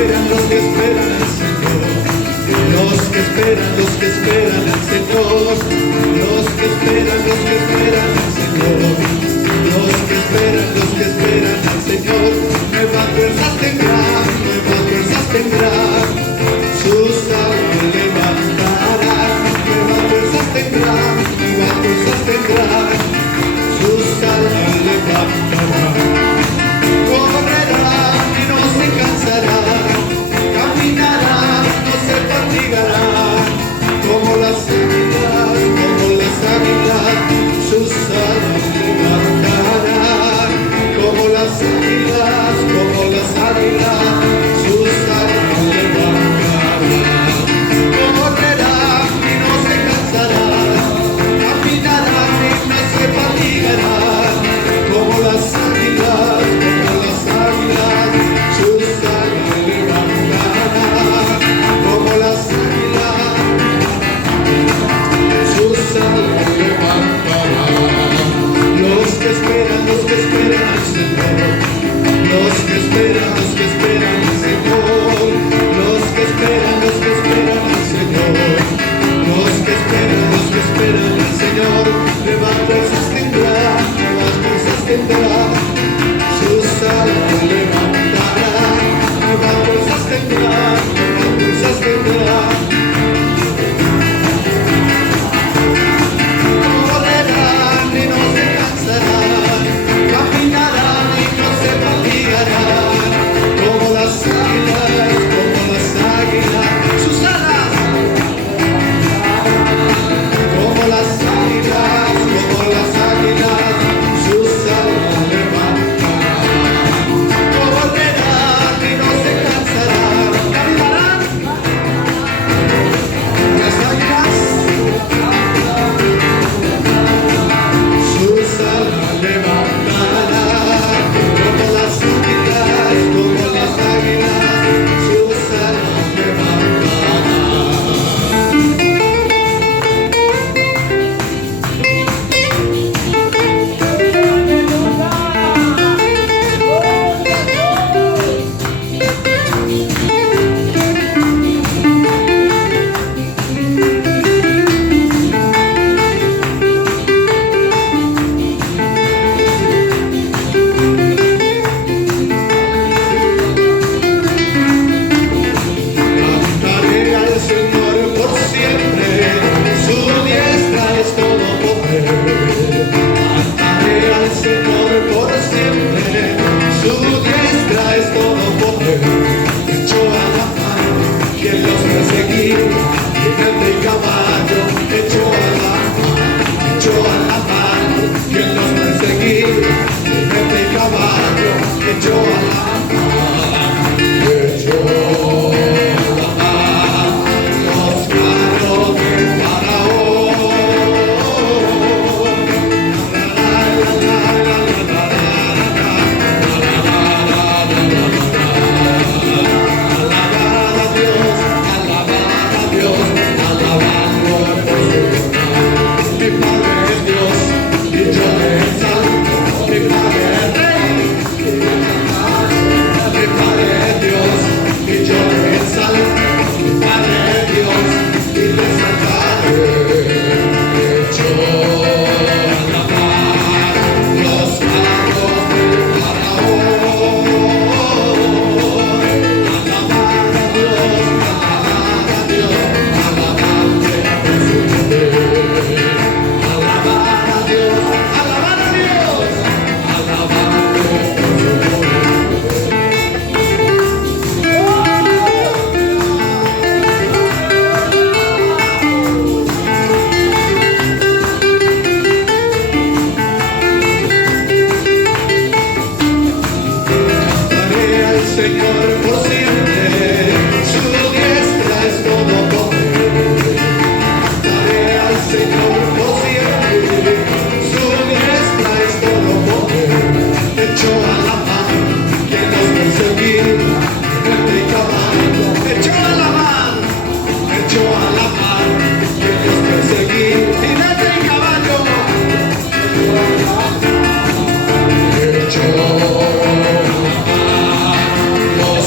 esperan, los que esperan al Señor. Los que esperan, los que esperan al Señor. Los que esperan, los que esperan al Señor. Los que esperan, los que esperan al Señor. Nuevas fuerzas tendrán, nuevas fuerzas tendrán. Sus alas levantarán. Nuevas fuerzas tendrán, nuevas fuerzas tendrán. Sus alas levantarán. Correrán y no se cansarán. Caminarán, no se fatigarán. Como las águilas, sus alas levantarán. Como las águilas, sus alas levantarán. Correrán y no se cansarán. Caminarán y no se fatigarán. Como las águilas, sus alas levantarán. Como las águilas, sus alas levantarán. Los que esperan al Señor. Los que esperan al Señor. Los que esperan al Señor. Los que esperan al Señor. Nuevas fuerzas tendrán, nuevas fuerzas tendrán. Sus alas levantarán. Nuevas fuerzas tendrán, nuevas fuerzas tendrán. Correrán y no se cansarán. Caminarán y no se fatigarán. Como las águilas, sus alas. Como las águilas, sus alas levantarán. Correrán y no se cansarán. Caminarán. Las águilas, sus alas levantarán. Como las águilas, sus alas Cantaré al Señor por siempre, su diestra es todo poder. Cantaré al Señor por siempre, su diestra es todo poder. Echó a la mar quien los perseguía, jinete y caballo, echó a la mar quien los perseguía, jinete y caballo, echó a la mar, echó a la mar los carros de mi Padre es Dios y yo le exalto. Mi Padre es Rey, mi Padre es Dios y yo le exalto. Mi Padre es Dios y le exaltaré. Echó a la mar los carros del faraón. Alabar a Dios, alabarle por su poder. Alabar a Dios, alabar a Dios, alabarle por su poder. Cantaré al Señor por siempre, su diestra es todo poder. Cantaré al Señor por siempre, su diestra es todo poder. Echó a la mar quien los perseguía, jinete y caballo, echó a la mar quien los perseguía, jinete y caballo. Echó a la mar los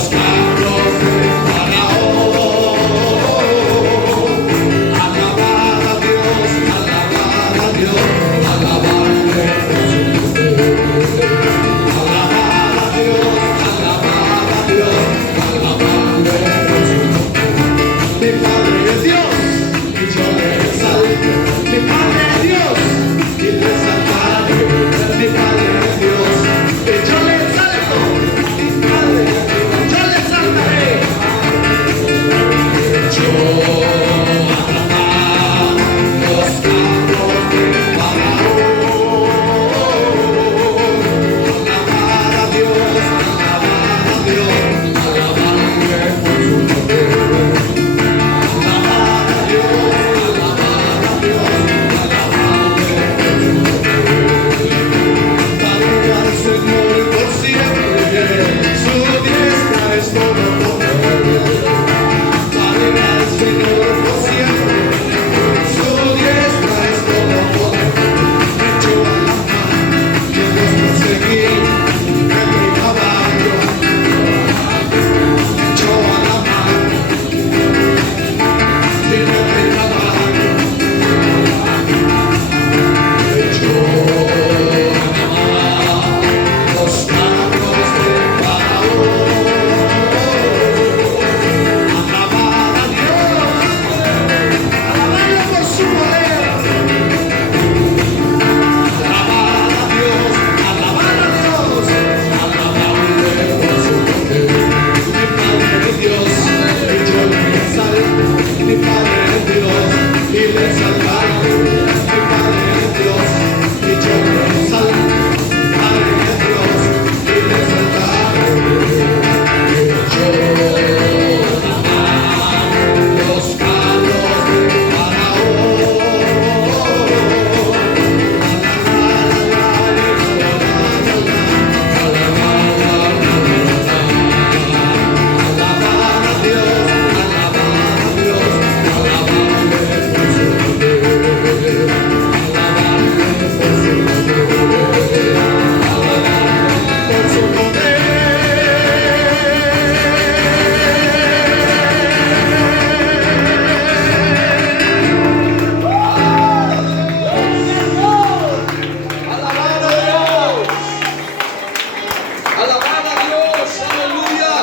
Alabad a Dios, aleluya.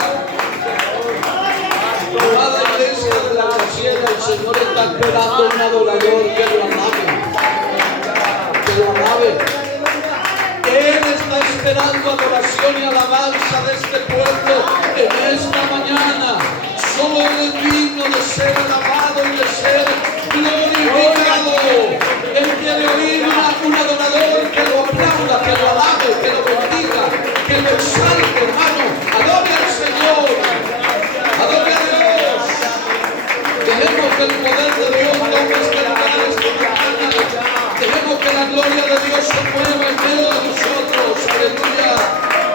Amada iglesia de la Graciela, el Señor está esperando un adorador que lo alabe. Que lo alabe. Él está esperando adoración y alabanza de este pueblo en esta mañana. Solo Él es digno de ser alabado y de ser glorificado. Él quiere oír un adorador que lo aplauda, que lo alabe, que lo bendiga, que lo exalte, hermano. Adore al Señor. Adore a Dios. Dejemos que el poder de Dios tome este lugar esta mañana. Dejemos que la gloria de Dios se mueva en medio de nosotros. Aleluya.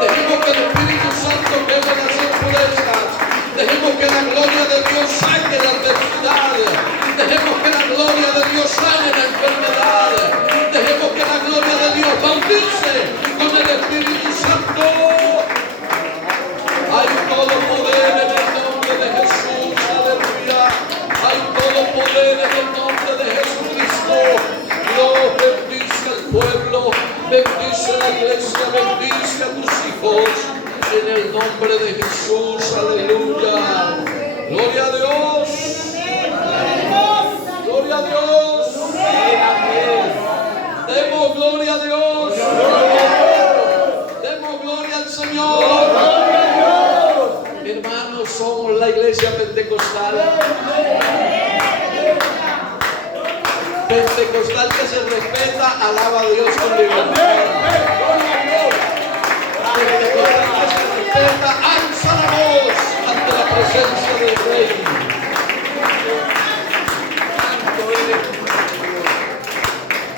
Dejemos que el Espíritu Santo queme las impurezas. Dejemos que la gloria de Dios saque la adversidad. Dejemos que la gloria de Dios sane la enfermedad. Dejemos que la gloria de Dios bautice con el Espíritu Santo. Hay todo poder en el nombre de Jesús. Aleluya. Hay todo poder en el nombre de Jesucristo. Dios bendice al pueblo, bendice a la iglesia, bendice a tus hijos. En el nombre de Jesús, aleluya. Gloria a Dios. Gloria a Dios. Demos gloria a Dios. Demos gloria al Señor. Hermanos, somos la iglesia pentecostal. Pentecostal que se respeta, alaba a Dios con libertad. Pentecostal que se respeta, alza la voz ante la presencia del Rey.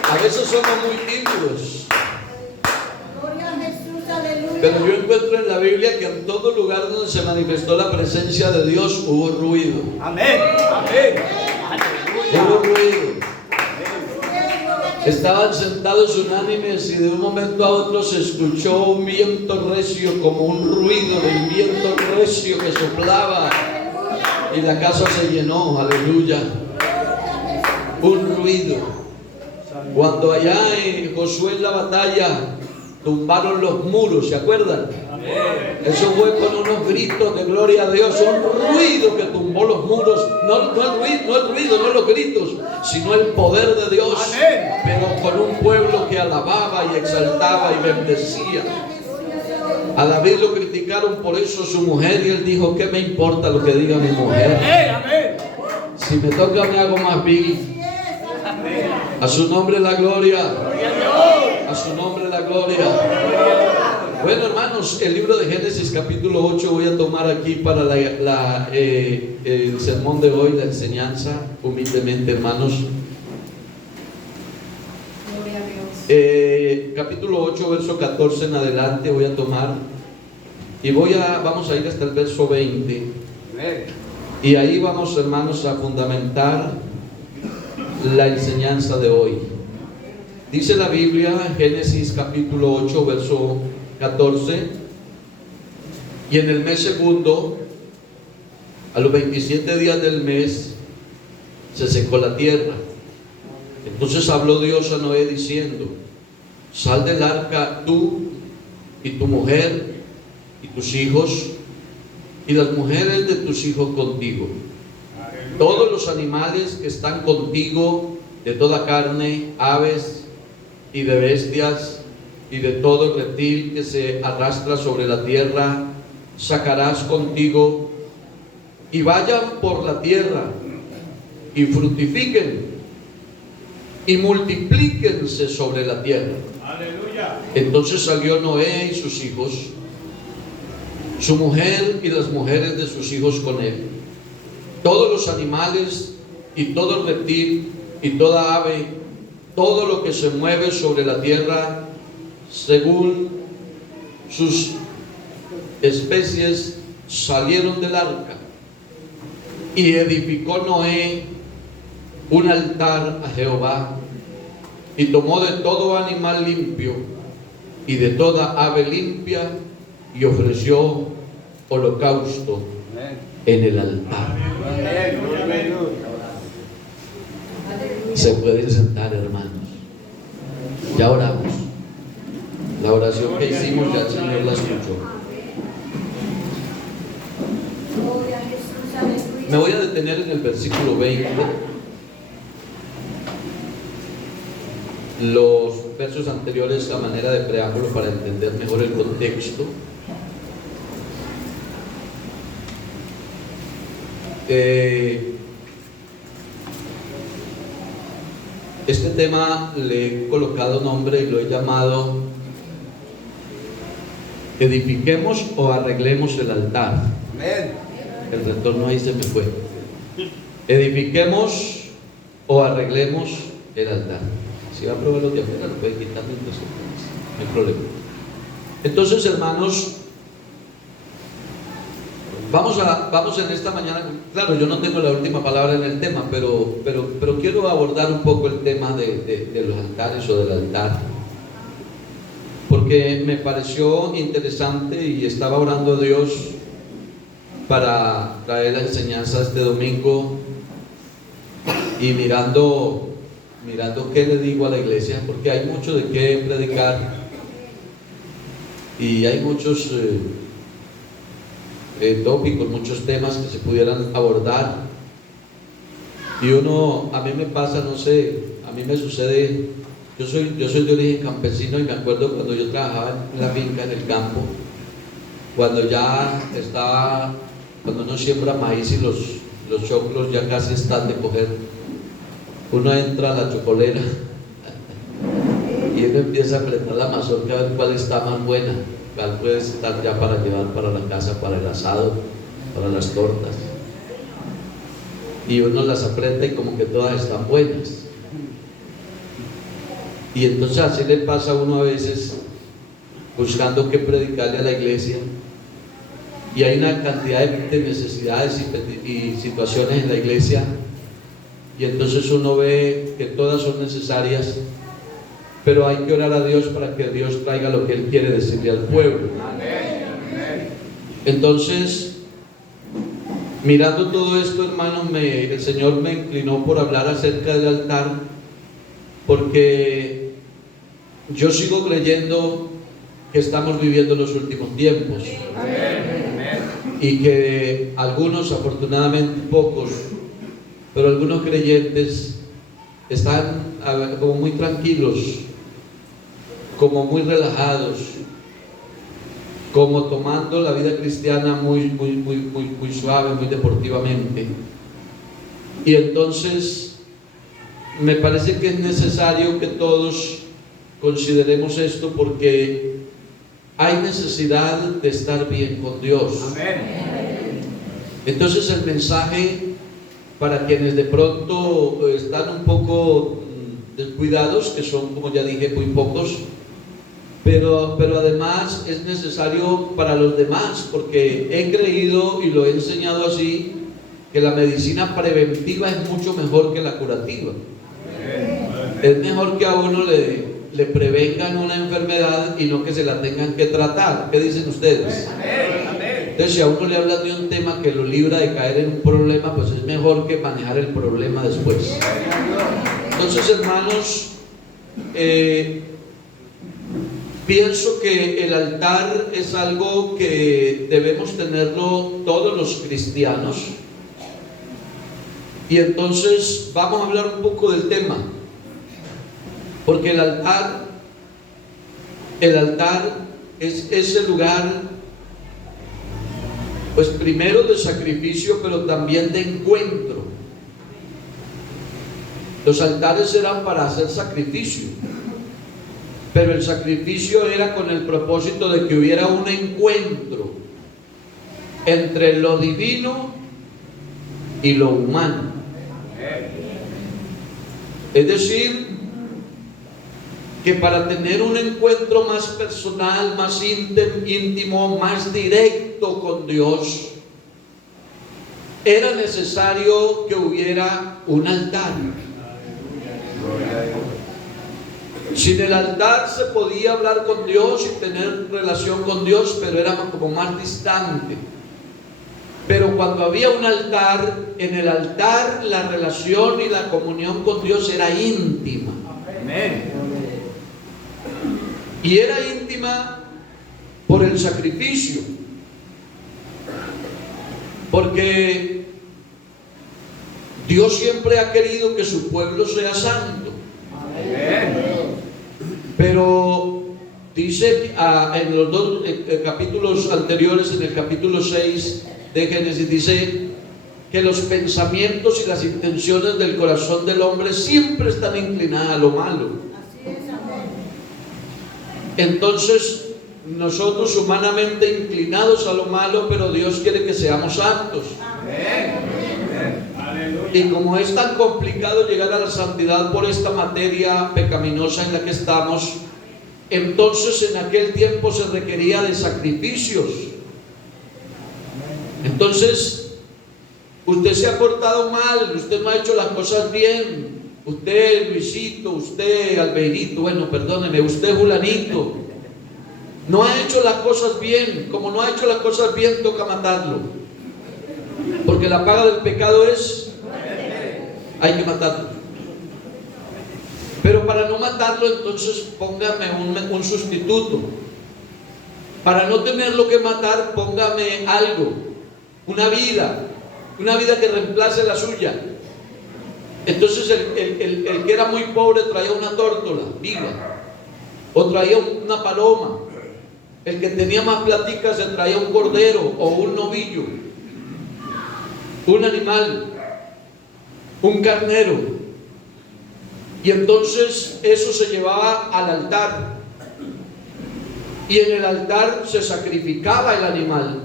A veces somos muy tímidos, pero yo encuentro en la Biblia que en todo lugar donde se manifestó la presencia de Dios hubo ruido. Amén. Amén. Hubo ruido. Estaban sentados unánimes y de un momento a otro se escuchó un viento recio, como un ruido del viento recio que soplaba y la casa se llenó, aleluya. Un ruido. Cuando allá en Josué en la batalla tumbaron los muros, ¿se acuerdan? Eso fue con unos gritos de gloria a Dios, un ruido que tumbó los muros, no el ruido, no los gritos, sino el poder de Dios. Amén. Pero con un pueblo que alababa y exaltaba y bendecía. A David lo criticaron por eso su mujer y él dijo: ¿qué me importa lo que diga mi mujer? Amén. Si me toca me hago más vil. A su nombre la gloria. A su nombre la gloria. Bueno, hermanos, el libro de Génesis capítulo 8 voy a tomar aquí para el sermón de hoy, la enseñanza, humildemente, hermanos. Gloria a Dios. Capítulo 8, verso 14 en adelante voy a tomar y vamos a ir hasta el verso 20. Y ahí vamos, hermanos, a fundamentar la enseñanza de hoy. Dice la Biblia, Génesis capítulo 8, verso 14: y en el mes segundo, a los 27 días del mes, se secó la tierra. Entonces habló Dios a Noé diciendo: sal del arca tú y tu mujer y tus hijos y las mujeres de tus hijos contigo, todos los animales que están contigo, de toda carne, aves y de bestias, y de todo reptil que se arrastra sobre la tierra, sacarás contigo, y vayan por la tierra, y fructifiquen, y multiplíquense sobre la tierra. Aleluya. Entonces salió Noé y sus hijos, su mujer y las mujeres de sus hijos con él, todos los animales y todo reptil y toda ave, todo lo que se mueve sobre la tierra según sus especies, salieron del arca. Y edificó Noé un altar a Jehová, y tomó de todo animal limpio y de toda ave limpia, y ofreció holocausto en el altar. Se pueden sentar, hermanos. Ya oramos. La oración que hicimos ya el Señor la escuchó. Me voy a detener en el versículo 20. Los versos anteriores a manera de preámbulo para entender mejor el contexto. Este tema le he colocado nombre y lo he llamado edifiquemos o arreglemos el altar. Amén. El retorno ahí se me fue. Edifiquemos o arreglemos el altar. Si va a probar los de afuera, lo puede quitar mientras no hay problema. Entonces, hermanos, vamos en esta mañana. Claro, yo no tengo la última palabra en el tema, pero quiero abordar un poco el tema de los altares o del altar, porque me pareció interesante y estaba orando a Dios para traer la enseñanza este domingo y mirando qué le digo a la iglesia, porque hay mucho de qué predicar y hay muchos tópicos, muchos temas que se pudieran abordar, y a mí me pasa, no sé, a mí me sucede, yo soy de origen campesino y me acuerdo cuando yo trabajaba en la finca, en el campo, cuando uno siembra maíz y los choclos ya casi están de coger, uno entra a la chocolera y uno empieza a apretar la mazorca a ver cuál está más buena, cuál puede estar ya para llevar para la casa, para el asado, para las tortas, y uno las aprieta y como que todas están buenas. Y entonces así le pasa a uno a veces buscando qué predicarle a la iglesia, y hay una cantidad de necesidades y situaciones en la iglesia, y entonces uno ve que todas son necesarias, pero hay que orar a Dios para que Dios traiga lo que Él quiere decirle al pueblo. Entonces, mirando todo esto, hermanos, el Señor me inclinó por hablar acerca del altar, porque yo sigo creyendo que estamos viviendo los últimos tiempos y que algunos, afortunadamente pocos, pero algunos creyentes están como muy tranquilos, como muy relajados, como tomando la vida cristiana muy suave, muy deportivamente. Y entonces me parece que es necesario que todos consideremos esto, porque hay necesidad de estar bien con Dios. Entonces el mensaje, para quienes de pronto están un poco descuidados, que son, como ya dije, muy pocos, pero además es necesario para los demás, porque he creído y lo he enseñado así, que la medicina preventiva es mucho mejor que la curativa. Es mejor que a uno le prevengan una enfermedad y no que se la tengan que tratar. ¿Qué dicen ustedes? Entonces, si a uno le hablan de un tema que lo libra de caer en un problema, pues es mejor que manejar el problema después. Entonces, hermanos, pienso que el altar es algo que debemos tenerlo todos los cristianos. Y entonces vamos a hablar un poco del tema, porque el altar es ese lugar, pues primero de sacrificio, pero también de encuentro. Los altares eran para hacer sacrificio, pero el sacrificio era con el propósito de que hubiera un encuentro entre lo divino y lo humano. Es decir, que para tener un encuentro más personal, más íntimo, más directo con Dios, era necesario que hubiera un altar. Sin el altar se podía hablar con Dios y tener relación con Dios, pero era como más distante. Pero cuando había un altar, en el altar la relación y la comunión con Dios era íntima. Amén. Y era íntima por el sacrificio, porque Dios siempre ha querido que su pueblo sea santo. Pero dice en los dos capítulos anteriores, en el capítulo 6 de Génesis, dice que los pensamientos y las intenciones del corazón del hombre siempre están inclinadas a lo malo. Entonces, nosotros humanamente inclinados a lo malo, pero Dios quiere que seamos santos. Y como es tan complicado llegar a la santidad por esta materia pecaminosa en la que estamos, entonces en aquel tiempo se requería de sacrificios. Entonces, usted se ha portado mal, usted no ha hecho las cosas bien, usted Luisito, usted Albeirito, bueno, perdóneme, usted Julanito, no ha hecho las cosas bien. Como no ha hecho las cosas bien, toca matarlo, porque la paga del pecado es, hay que matarlo. Pero para no matarlo, entonces póngame un sustituto. Para no tenerlo que matar, póngame algo, una vida que reemplace la suya. Entonces el que era muy pobre traía una tórtola viva, o traía una paloma. El que tenía más platica se traía un cordero o un novillo, un animal, un carnero. Y entonces eso se llevaba al altar, y en el altar se sacrificaba el animal.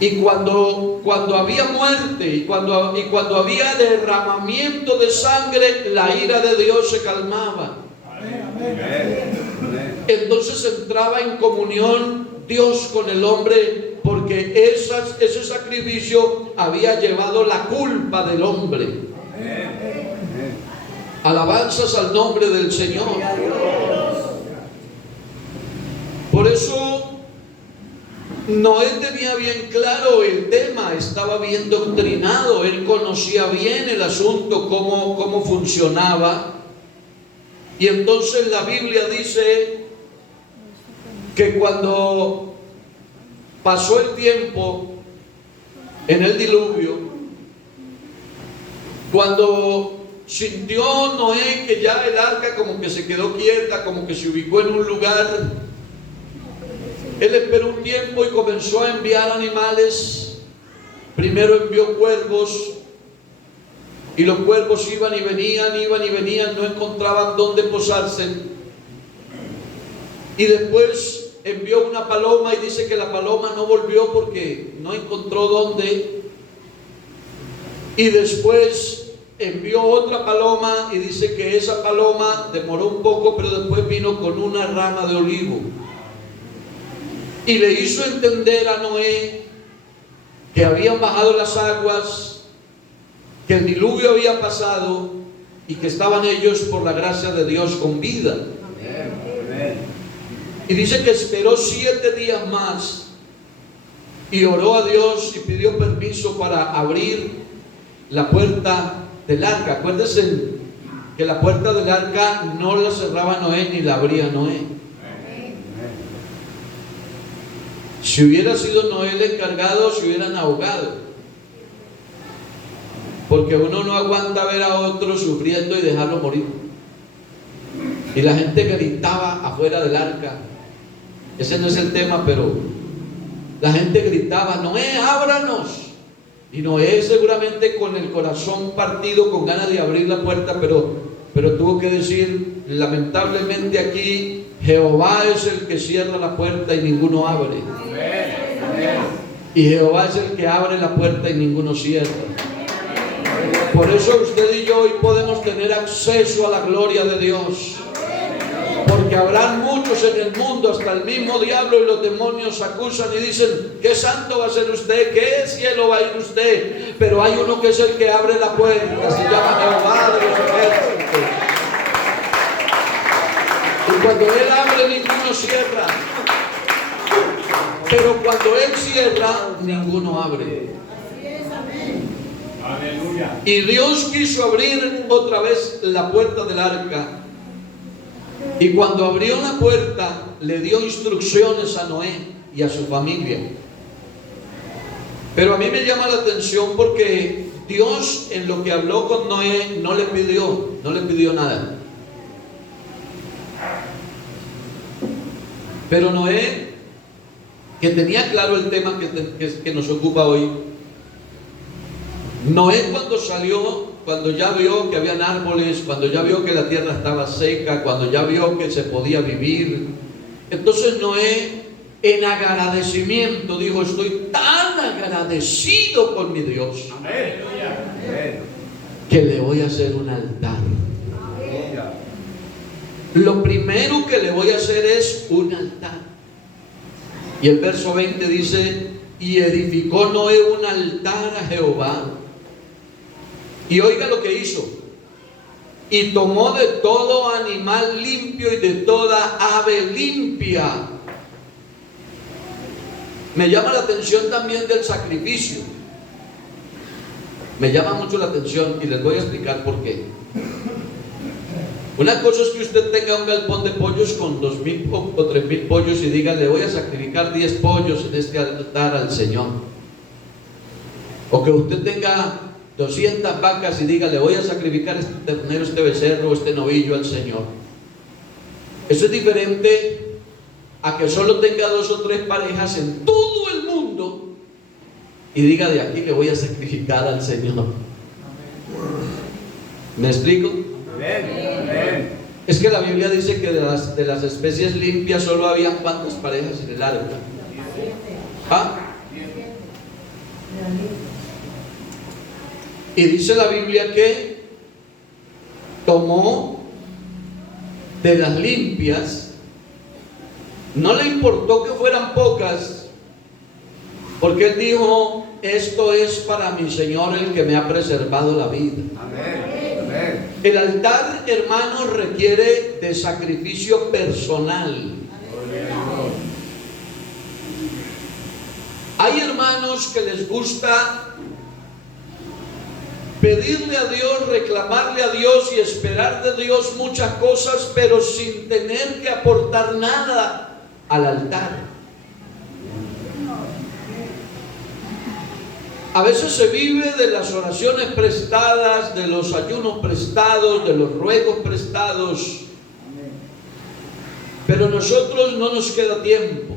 Y cuando había muerte y cuando había derramamiento de sangre, la ira de Dios se calmaba. Entonces entraba en comunión Dios con el hombre, porque ese sacrificio había llevado la culpa del hombre. Alabanzas al nombre del Señor. Por eso Noé tenía bien claro el tema, estaba bien doctrinado, él conocía bien el asunto, cómo funcionaba. Y entonces la Biblia dice que cuando pasó el tiempo en el diluvio, cuando sintió Noé que ya el arca como que se quedó quieta, como que se ubicó en un lugar, él esperó un tiempo y comenzó a enviar animales. Primero envió cuervos, y los cuervos iban y venían, no encontraban dónde posarse. Y después envió una paloma, y dice que la paloma no volvió porque no encontró dónde. Y después envió otra paloma, y dice que esa paloma demoró un poco, pero después vino con una rama de olivo. Y le hizo entender a Noé que habían bajado las aguas, que el diluvio había pasado y que estaban ellos por la gracia de Dios con vida. Amén. Y dice que esperó 7 días más y oró a Dios y pidió permiso para abrir la puerta del arca. Acuérdense que la puerta del arca no la cerraba Noé ni la abría Noé. Si hubiera sido Noé el encargado, se hubieran ahogado. Porque uno no aguanta ver a otro sufriendo y dejarlo morir. Y la gente gritaba afuera del arca. Ese no es el tema, pero la gente gritaba: Noé, ábranos. Y Noé seguramente con el corazón partido, con ganas de abrir la puerta, pero tuvo que decir: lamentablemente aquí Jehová es el que cierra la puerta y ninguno abre. Y Jehová es el que abre la puerta y ninguno cierra. Por eso usted y yo hoy podemos tener acceso a la gloria de Dios. Porque habrán muchos en el mundo, hasta el mismo diablo y los demonios acusan y dicen: ¿qué santo va a ser usted? ¿Qué cielo va a ir usted? Pero hay uno que es el que abre la puerta, se llama Jehová de los ejércitos. Y cuando Él abre, ninguno cierra. Pero cuando Él cierra, ninguno abre. Aleluya. Y Dios quiso abrir otra vez la puerta del arca. Y cuando abrió la puerta, le dio instrucciones a Noé y a su familia. Pero a mí me llama la atención porque Dios en lo que habló con Noé no le pidió nada. Pero Noé, que tenía claro el tema que nos ocupa hoy, Noé cuando salió, cuando ya vio que habían árboles, cuando ya vio que la tierra estaba seca, cuando ya vio que se podía vivir, entonces Noé, en agradecimiento, dijo: estoy tan agradecido con mi Dios que le voy a hacer un altar. Lo primero que le voy a hacer es un altar. Y el verso 20 dice: y edificó Noé un altar a Jehová. Y oiga lo que hizo: y tomó de todo animal limpio y de toda ave limpia. Me llama la atención también del sacrificio. Me llama mucho la atención y les voy a explicar por qué. Una cosa es que usted tenga un galpón de pollos con 2,000 o 3,000 pollos y diga: le voy a sacrificar 10 pollos en este altar al Señor. O que usted tenga 200 vacas y diga: le voy a sacrificar este ternero, este becerro, este novillo al Señor. Eso es diferente a que solo tenga 2 o 3 parejas en todo el mundo y diga: de aquí le voy a sacrificar al Señor. ¿Me explico? Es que la Biblia dice que de las especies limpias solo había ¿cuántas parejas en el arca? ¿Ah? Y dice la Biblia que tomó de las limpias, no le importó que fueran pocas, porque él dijo: esto es para mi Señor, el que me ha preservado la vida. El altar, hermanos, requiere de sacrificio personal. Hay hermanos que les gusta pedirle a Dios, reclamarle a Dios y esperar de Dios muchas cosas, pero sin tener que aportar nada al altar. A veces se vive de las oraciones prestadas, de los ayunos prestados, de los ruegos prestados. Pero a nosotros no nos queda tiempo.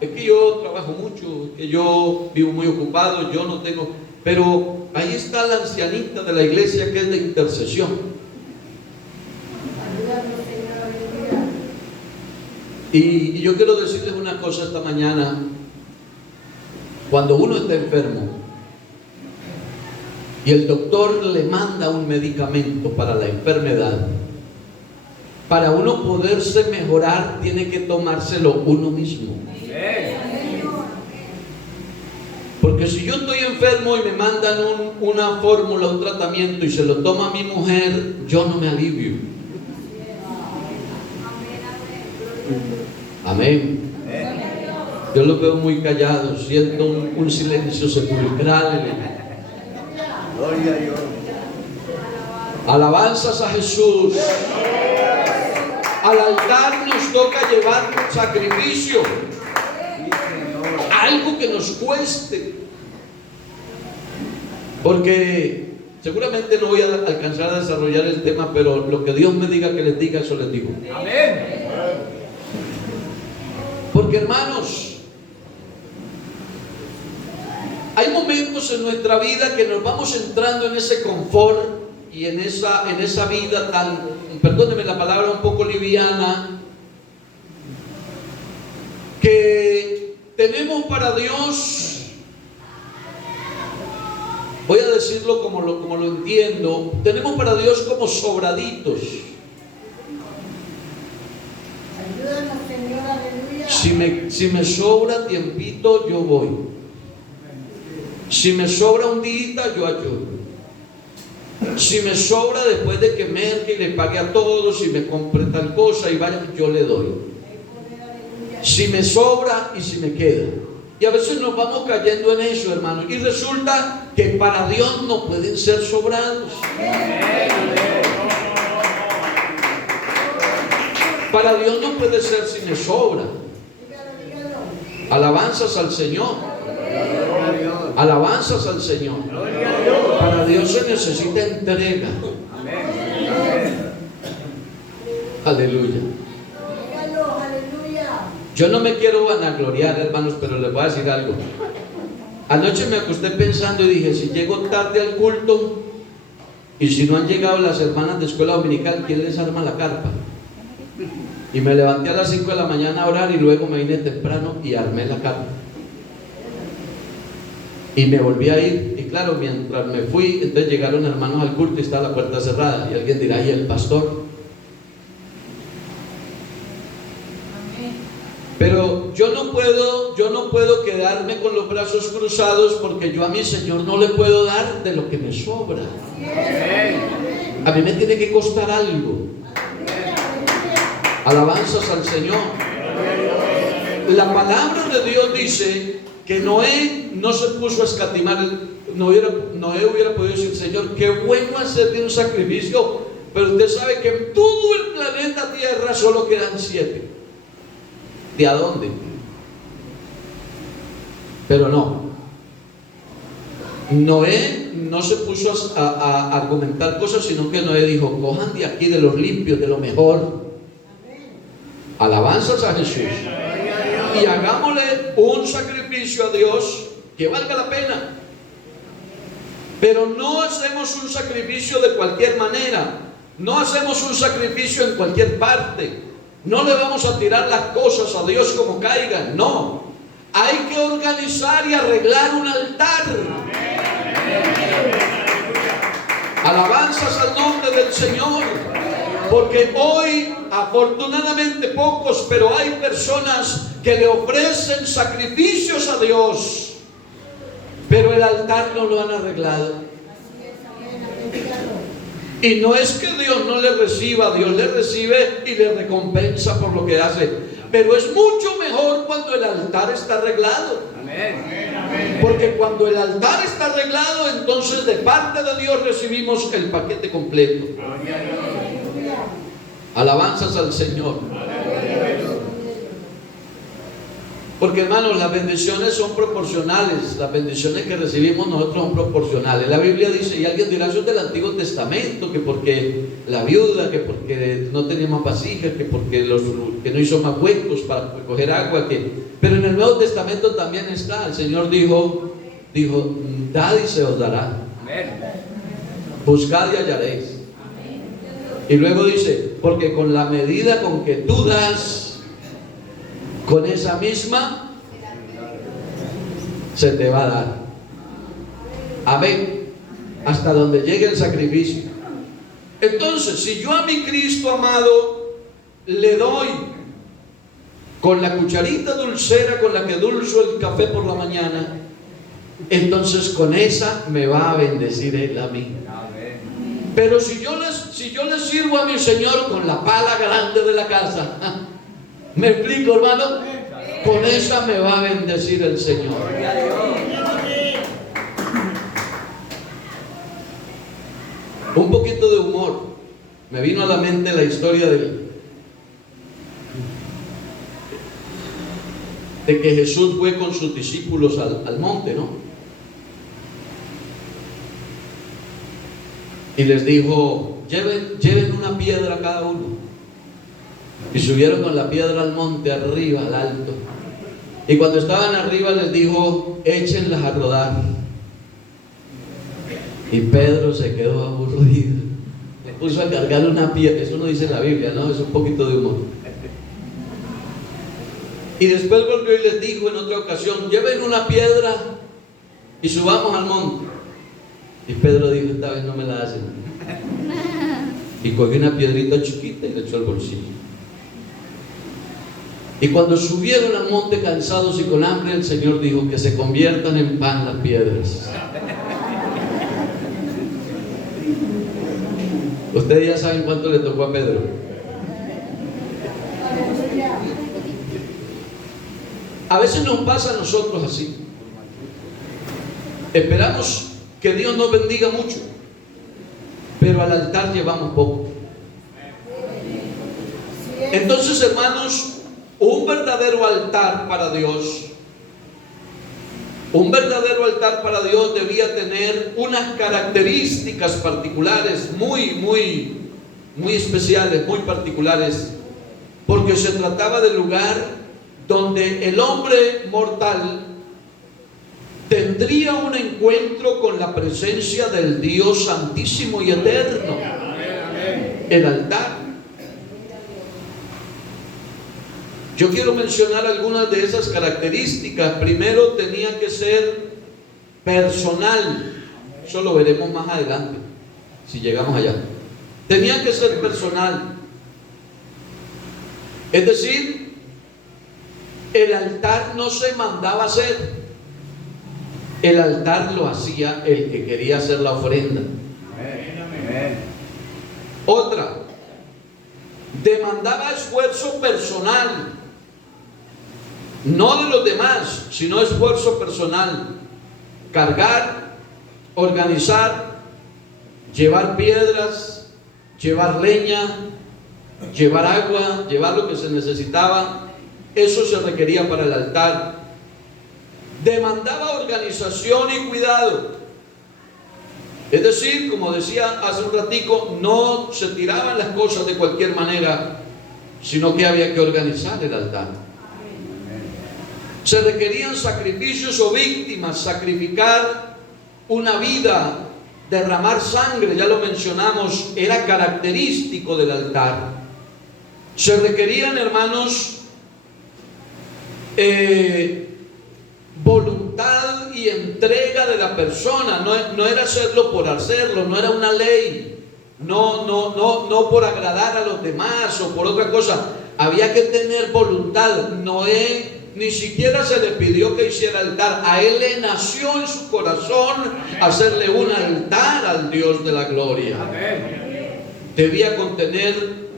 Es que yo trabajo mucho, que yo vivo muy ocupado, yo no tengo... Pero ahí está la ancianita de la iglesia, que es de intercesión. Y yo quiero decirles una cosa esta mañana. Cuando uno está enfermo y el doctor le manda un medicamento para la enfermedad, para uno poderse mejorar tiene que tomárselo uno mismo. Porque si yo estoy enfermo y me mandan una fórmula, un tratamiento y se lo toma mi mujer, yo no me alivio. Amén. Yo los veo muy callados, siento un silencio sepulcral. Alabanzas a Jesús. Al altar nos toca llevar un sacrificio, algo que nos cueste, porque seguramente no voy a alcanzar a desarrollar el tema, pero lo que Dios me diga que les diga, eso les digo. Amén. Porque, hermanos, hay momentos en nuestra vida que nos vamos entrando en ese confort y en esa vida tan, perdónenme la palabra, un poco liviana, que tenemos para Dios, voy a decirlo como lo entiendo, tenemos para Dios como sobraditos. Ayúdanos, Señor, aleluya. Si me sobra tiempito, yo voy. Si me sobra un día, yo ayudo. Si me sobra después de que merque y le pague a todos y me compre tal cosa y vaya, yo le doy. Si me sobra y si me queda. Y a veces nos vamos cayendo en eso, hermanos. Y resulta que para Dios no pueden ser sobrados. Para Dios no puede ser si me sobra. Alabanzas al Señor. Alabanzas al Señor. Para Dios se necesita entrega. Aleluya. Yo no me quiero vanagloriar, hermanos, pero les voy a decir algo. Anoche me acosté pensando y dije, si llego tarde al culto y si no han llegado las hermanas de escuela dominical, ¿quién les arma la carpa? Y me levanté a las 5 de la mañana a orar y luego me vine temprano y armé la carpa. Y me volví a ir, y claro, mientras me fui, entonces llegaron hermanos al culto y estaba la puerta cerrada. Y alguien dirá, ¿y el pastor? Pero yo no puedo quedarme con los brazos cruzados, porque yo a mi Señor no le puedo dar de lo que me sobra. A mí me tiene que costar algo. Alabanzas al Señor. La palabra de Dios dice que Noé no se puso a escatimar. Noé hubiera podido decir, Señor, qué bueno hacerte un sacrificio, pero usted sabe que en todo el planeta Tierra solo quedan 7. ¿De a dónde? Pero no. Noé no se puso a argumentar cosas, sino que Noé dijo, cojan de aquí, de los limpios, de lo mejor. Alabanzas a Jesús. Y hagámosle un sacrificio a Dios que valga la pena. Pero no hacemos un sacrificio de cualquier manera. No hacemos un sacrificio en cualquier parte. No le vamos a tirar las cosas a Dios como caigan. No. Hay que organizar y arreglar un altar. Alabanzas al nombre del Señor. Porque hoy, afortunadamente pocos, pero hay personas que le ofrecen sacrificios a Dios, pero el altar no lo han arreglado. Y no es que Dios no le reciba, Dios le recibe y le recompensa por lo que hace. Pero es mucho mejor cuando el altar está arreglado. Porque cuando el altar está arreglado, entonces de parte de Dios recibimos el paquete completo. Alabanzas al Señor. Porque, hermanos, las bendiciones son proporcionales. Las bendiciones que recibimos nosotros son proporcionales. La Biblia dice, y alguien dirá, eso es del Antiguo Testamento, que porque la viuda, que porque no tenía más vasijas, que porque que no hizo más huecos para coger agua, pero en el Nuevo Testamento también está. El Señor dijo, dad y se os dará. Buscad y hallaréis. Y luego dice, porque con la medida con que tú das, con esa misma se te va a dar. Amén. Hasta donde llegue el sacrificio. Entonces, si yo a mi Cristo amado le doy con la cucharita dulcera con la que dulzo el café por la mañana, entonces con esa me va a bendecir Él a mí. Pero si yo le sirvo a mi Señor con la pala grande de la casa, ¿me explico, hermano? Con esa me va a bendecir el Señor. Un poquito de humor. Me vino a la mente la historia de que Jesús fue con sus discípulos al monte, ¿no? Y les dijo, lleven una piedra cada uno. Y subieron con la piedra al monte, arriba, al alto. Y cuando estaban arriba les dijo, échenlas a rodar. Y Pedro se quedó aburrido. Le puso a cargar una piedra. Eso no dice la Biblia, ¿no? Es un poquito de humor. Y después volvió y les dijo en otra ocasión, lleven una piedra y subamos al monte. Y Pedro dijo, esta vez no me la hacen. Y cogió una piedrita chiquita y le echó al bolsillo. Y cuando subieron al monte cansados y con hambre, el Señor dijo que se conviertan en pan las piedras. Ustedes ya saben cuánto le tocó a Pedro. A veces nos pasa a nosotros así. Esperamos que Dios nos bendiga mucho, pero al altar llevamos poco. Entonces, hermanos, un verdadero altar para Dios Un verdadero altar para Dios debía tener unas características particulares, muy especiales, muy particulares, porque se trataba del lugar donde el hombre mortal tendría un encuentro con la presencia del Dios santísimo y eterno. El altar. Yo quiero mencionar algunas de esas características. Primero, tenía que ser personal. Eso lo veremos más adelante, si llegamos allá. Tenía que ser personal. Es decir, el altar no se mandaba hacer. El altar lo hacía el que quería hacer la ofrenda. Otra, demandaba esfuerzo personal. No de los demás, sino esfuerzo personal. Cargar, organizar, llevar piedras, llevar leña, llevar agua, llevar lo que se necesitaba. Eso se requería para el altar. Demandaba organización y cuidado. Es decir, como decía hace un ratico, no se tiraban las cosas de cualquier manera, sino que había que organizar el altar. Se requerían sacrificios o víctimas, sacrificar una vida, derramar sangre, ya lo mencionamos, era característico del altar. Se requerían, hermanos, voluntad y entrega de la persona. No era hacerlo por hacerlo, no era una ley, no por agradar a los demás o por otra cosa. Había que tener voluntad. Noé ni siquiera se le pidió que hiciera altar. A él le nació en su corazón hacerle un altar al Dios de la gloria. Debía contener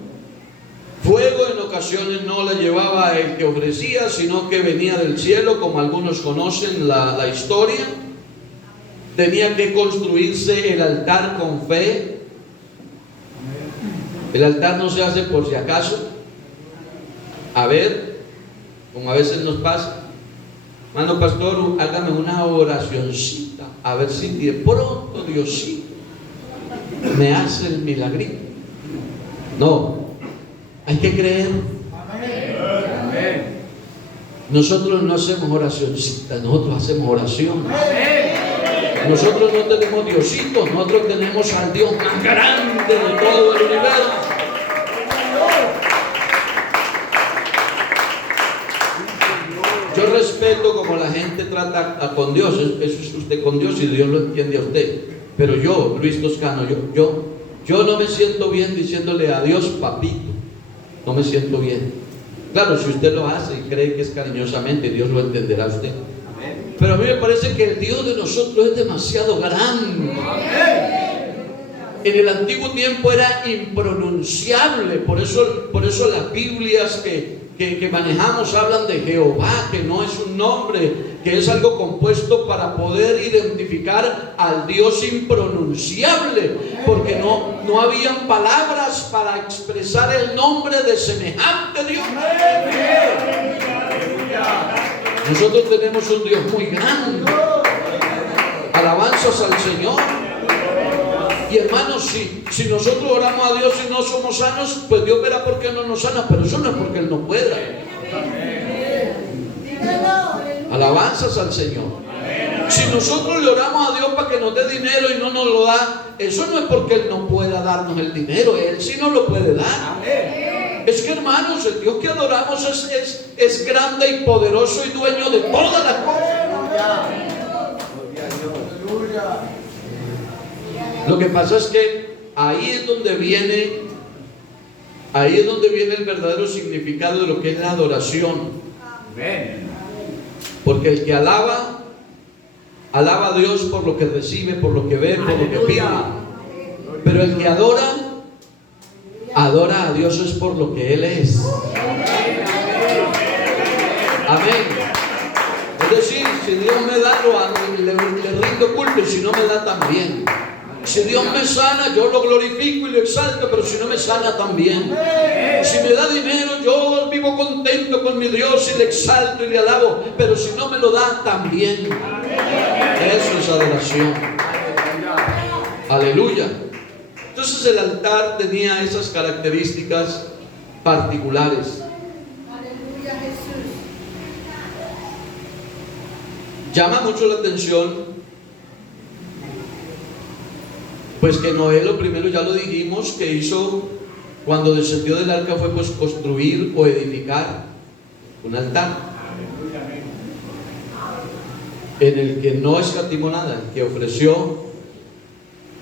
fuego. En ocasiones no le llevaba el que ofrecía, sino que venía del cielo, como algunos conocen la historia. Tenía que construirse el altar con fe. El altar no se hace por si acaso. A ver, como a veces nos pasa, hermano pastor, hágame una oracioncita, a ver si de pronto Diosito me hace el milagrito. No, hay que creer. Nosotros no hacemos oracioncita, nosotros hacemos oración. Nosotros no tenemos Diositos, nosotros tenemos al Dios más grande de todo el universo. Yo respeto como la gente trata con Dios. Eso es usted con Dios y Dios lo entiende a usted. Pero yo, Luis Toscano, yo no me siento bien diciéndole a Dios papito. No me siento bien. Claro, si usted lo hace y cree que es cariñosamente, Dios lo entenderá a usted. Pero a mí me parece que el Dios de nosotros es demasiado grande. En el antiguo tiempo era impronunciable. Por eso las Biblias que manejamos hablan de Jehová, que no es un nombre, que es algo compuesto para poder identificar al Dios impronunciable, porque no habían palabras para expresar el nombre de semejante Dios. Nosotros tenemos un Dios muy grande. Alabanzas al Señor. Y hermanos, si nosotros oramos a Dios y no somos sanos, pues Dios verá por qué no nos sana, pero eso no es porque Él no pueda. Alabanzas al Señor. Si nosotros le oramos a Dios para que nos dé dinero y no nos lo da, eso no es porque Él no pueda darnos el dinero, Él sí nos lo puede dar. Es que, hermanos, el Dios que adoramos es grande y poderoso y dueño de todas las cosas. Lo que pasa es que ahí es donde viene el verdadero significado de lo que es la adoración. Porque el que alaba a Dios por lo que recibe, por lo que ve, por lo que pide. Pero el que adora a Dios es por lo que Él es. Amén. Es decir, si Dios me da, le rindo culto, y si no me da también. Si Dios me sana, yo lo glorifico y lo exalto, pero si no me sana también. Si me da dinero, yo vivo contento con mi Dios y le exalto y le alabo, pero si no me lo da, también. Eso es adoración. Aleluya. Entonces el altar tenía esas características particulares. Aleluya, Jesús. Llama mucho la atención, pues que Noé lo primero, ya lo dijimos, que hizo cuando descendió del arca fue pues construir o edificar un altar en el que no escatimó nada, que ofreció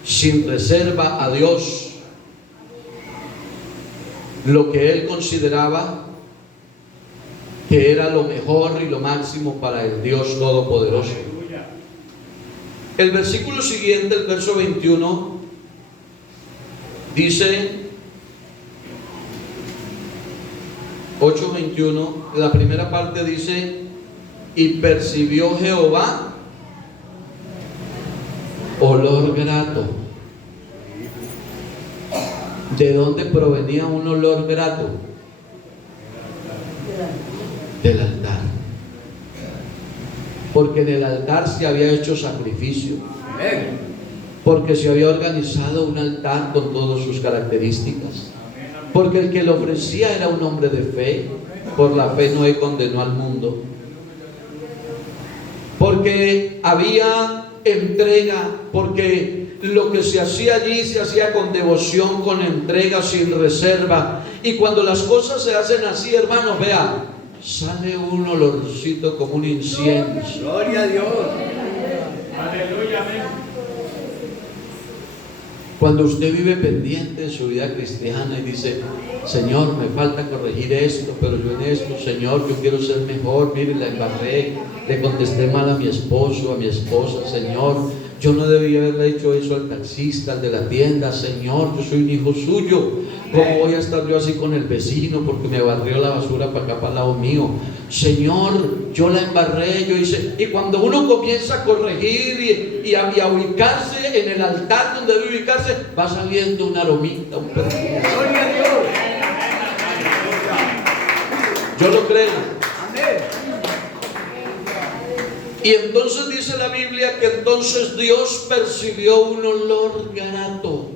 sin reserva a Dios lo que él consideraba que era lo mejor y lo máximo para el Dios Todopoderoso. El versículo siguiente, el verso 21, dice 8:21, la primera parte dice: y percibió Jehová olor grato. ¿De dónde provenía un olor grato? Del altar. Porque en el altar se había hecho sacrificio. Porque se había organizado un altar con todas sus características. Porque el que lo ofrecía era un hombre de fe. Por la fe Noé condenó al mundo. Porque había entrega, porque lo que se hacía allí se hacía con devoción, con entrega, sin reserva. Y cuando las cosas se hacen así, hermanos, vea, sale un olorcito como un incienso. Gloria a Dios. Aleluya, amén. Cuando usted vive pendiente de su vida cristiana y dice: Señor, me falta corregir esto, pero yo en esto, Señor, yo quiero ser mejor, mire, la embarré, le contesté mal a mi esposo, a mi esposa, Señor, yo no debía haberle hecho eso al taxista, al de la tienda, Señor, yo soy un hijo suyo, ¿cómo voy a estar yo así con el vecino porque me barrió la basura para acá, para el lado mío? Señor, yo la embarré, yo hice. Y cuando uno comienza a corregir y a ubicarse en el altar donde debe ubicarse, va saliendo una aromita, un perfume. Gloria a Dios. Yo lo creo. Amén. Y entonces dice la Biblia que entonces Dios percibió un olor grato.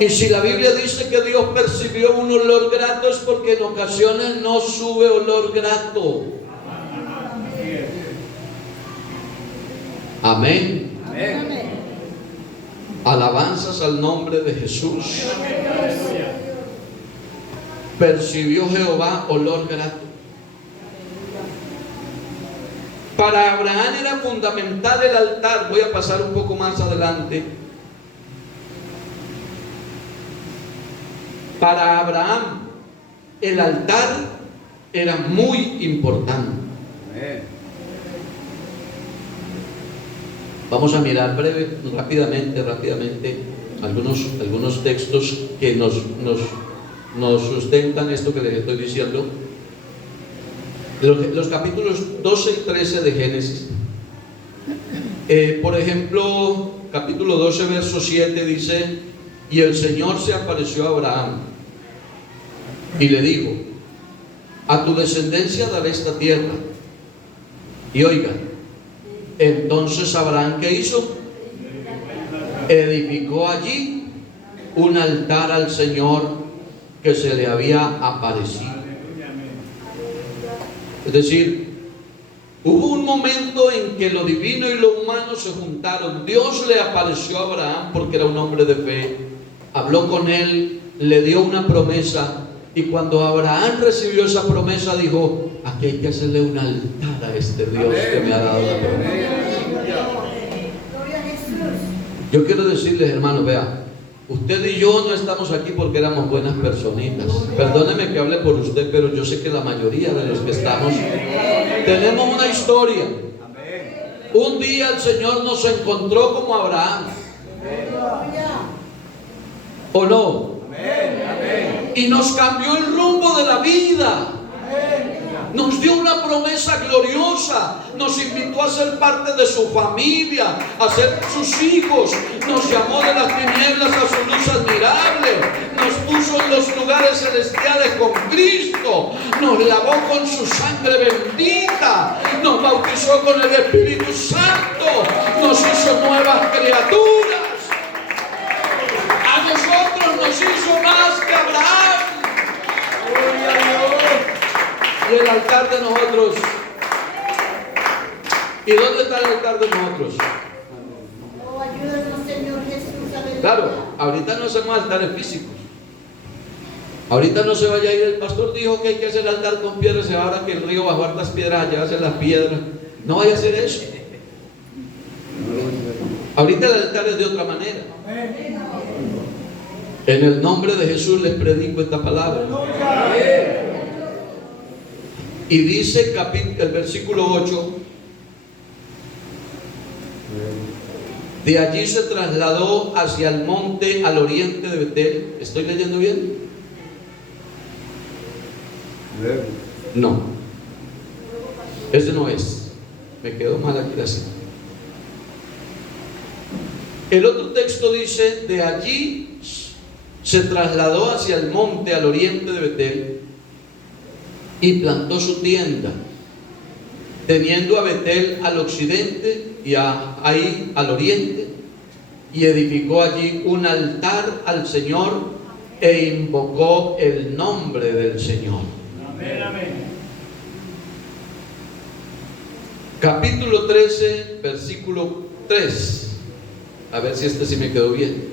Y si la Biblia dice que Dios percibió un olor grato, es porque en ocasiones no sube olor grato. Amén. Amén. Alabanzas al nombre de Jesús. Percibió Jehová olor grato. Para Abraham era fundamental el altar. Voy a pasar un poco más adelante. Para Abraham el altar era muy importante. Vamos a mirar rápidamente algunos textos que nos sustentan esto que les estoy diciendo. Los capítulos 12 y 13 de Génesis. Por ejemplo, capítulo 12, verso 7 dice: y el Señor se apareció a Abraham y le dijo: a tu descendencia daré esta tierra. Y oigan, entonces Abraham, ¿qué hizo? Edificó allí un altar al Señor que se le había aparecido. Es decir, hubo un momento en que lo divino y lo humano se juntaron. Dios le apareció a Abraham porque era un hombre de fe, habló con él, le dio una promesa. Y cuando Abraham recibió esa promesa, dijo: aquí hay que hacerle un altar a este Dios que me ha dado la promesa. Yo quiero decirles, hermanos, vea, usted y yo no estamos aquí porque éramos buenas personitas. Perdóneme que hable por usted, pero yo sé que la mayoría de los que estamos tenemos una historia. Un día el Señor nos encontró como Abraham, ¿o no? Y nos cambió el rumbo de la vida. Nos dio una promesa gloriosa. Nos invitó a ser parte de su familia, a ser sus hijos. Nos llamó de las tinieblas a su luz admirable. Nos puso en los lugares celestiales con Cristo. Nos lavó con su sangre bendita. Nos bautizó con el Espíritu Santo. Nos hizo nuevas criaturas. A nosotros nos hizo más que Abraham. Y el altar de nosotros. ¿Y dónde está el altar de nosotros? Oh, ayúdanos, Señor Jesús. Aleluya. Claro, ahorita no hacemos altares físicos. Ahorita no se vaya a ir. El pastor dijo que hay que hacer altar con piedras. Y ahora que el río bajó hartas piedras, allá hacen las piedras. No vaya a hacer eso. Ahorita el altar es de otra manera. En el nombre de Jesús les predico esta palabra. Y dice el versículo 8: de allí se trasladó hacia el monte al oriente de Betel. ¿Estoy leyendo bien? No, ese no es. Me quedó mal aquí la cita. El otro texto dice: de allí se trasladó hacia el monte al oriente de Betel y plantó su tienda, teniendo a Betel al occidente y a Ai al oriente, y edificó allí un altar al Señor e invocó el nombre del Señor. Amén, amén. Capítulo 13, versículo 3. A ver si este sí me quedó bien.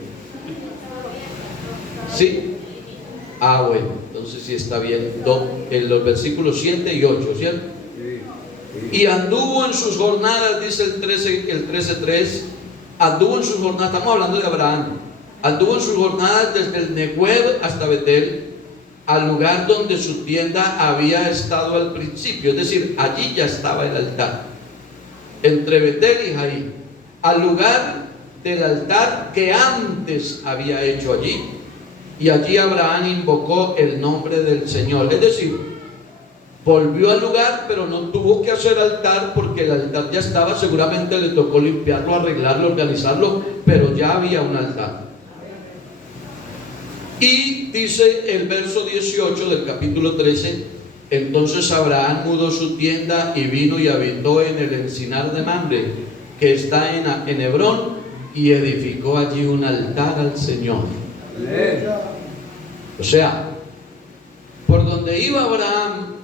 ¿Sí? Ah, bueno, entonces sí está bien. En los versículos 7 y 8, ¿cierto? Y anduvo en sus jornadas, dice el 13:3, anduvo en sus jornadas, estamos hablando de Abraham, anduvo en sus jornadas desde el Negueb hasta Betel, al lugar donde su tienda había estado al principio, es decir, allí ya estaba el altar, entre Betel y Jai, al lugar del altar que antes había hecho allí. Y allí Abraham invocó el nombre del Señor. Es decir, volvió al lugar, pero no tuvo que hacer altar porque el altar ya estaba. Seguramente le tocó limpiarlo, arreglarlo, organizarlo, pero ya había un altar. Y dice el verso 18 del capítulo 13: entonces Abraham mudó su tienda y vino y habitó en el encinar de Mamre, que está en Hebrón, y edificó allí un altar al Señor. O sea, por donde iba Abraham,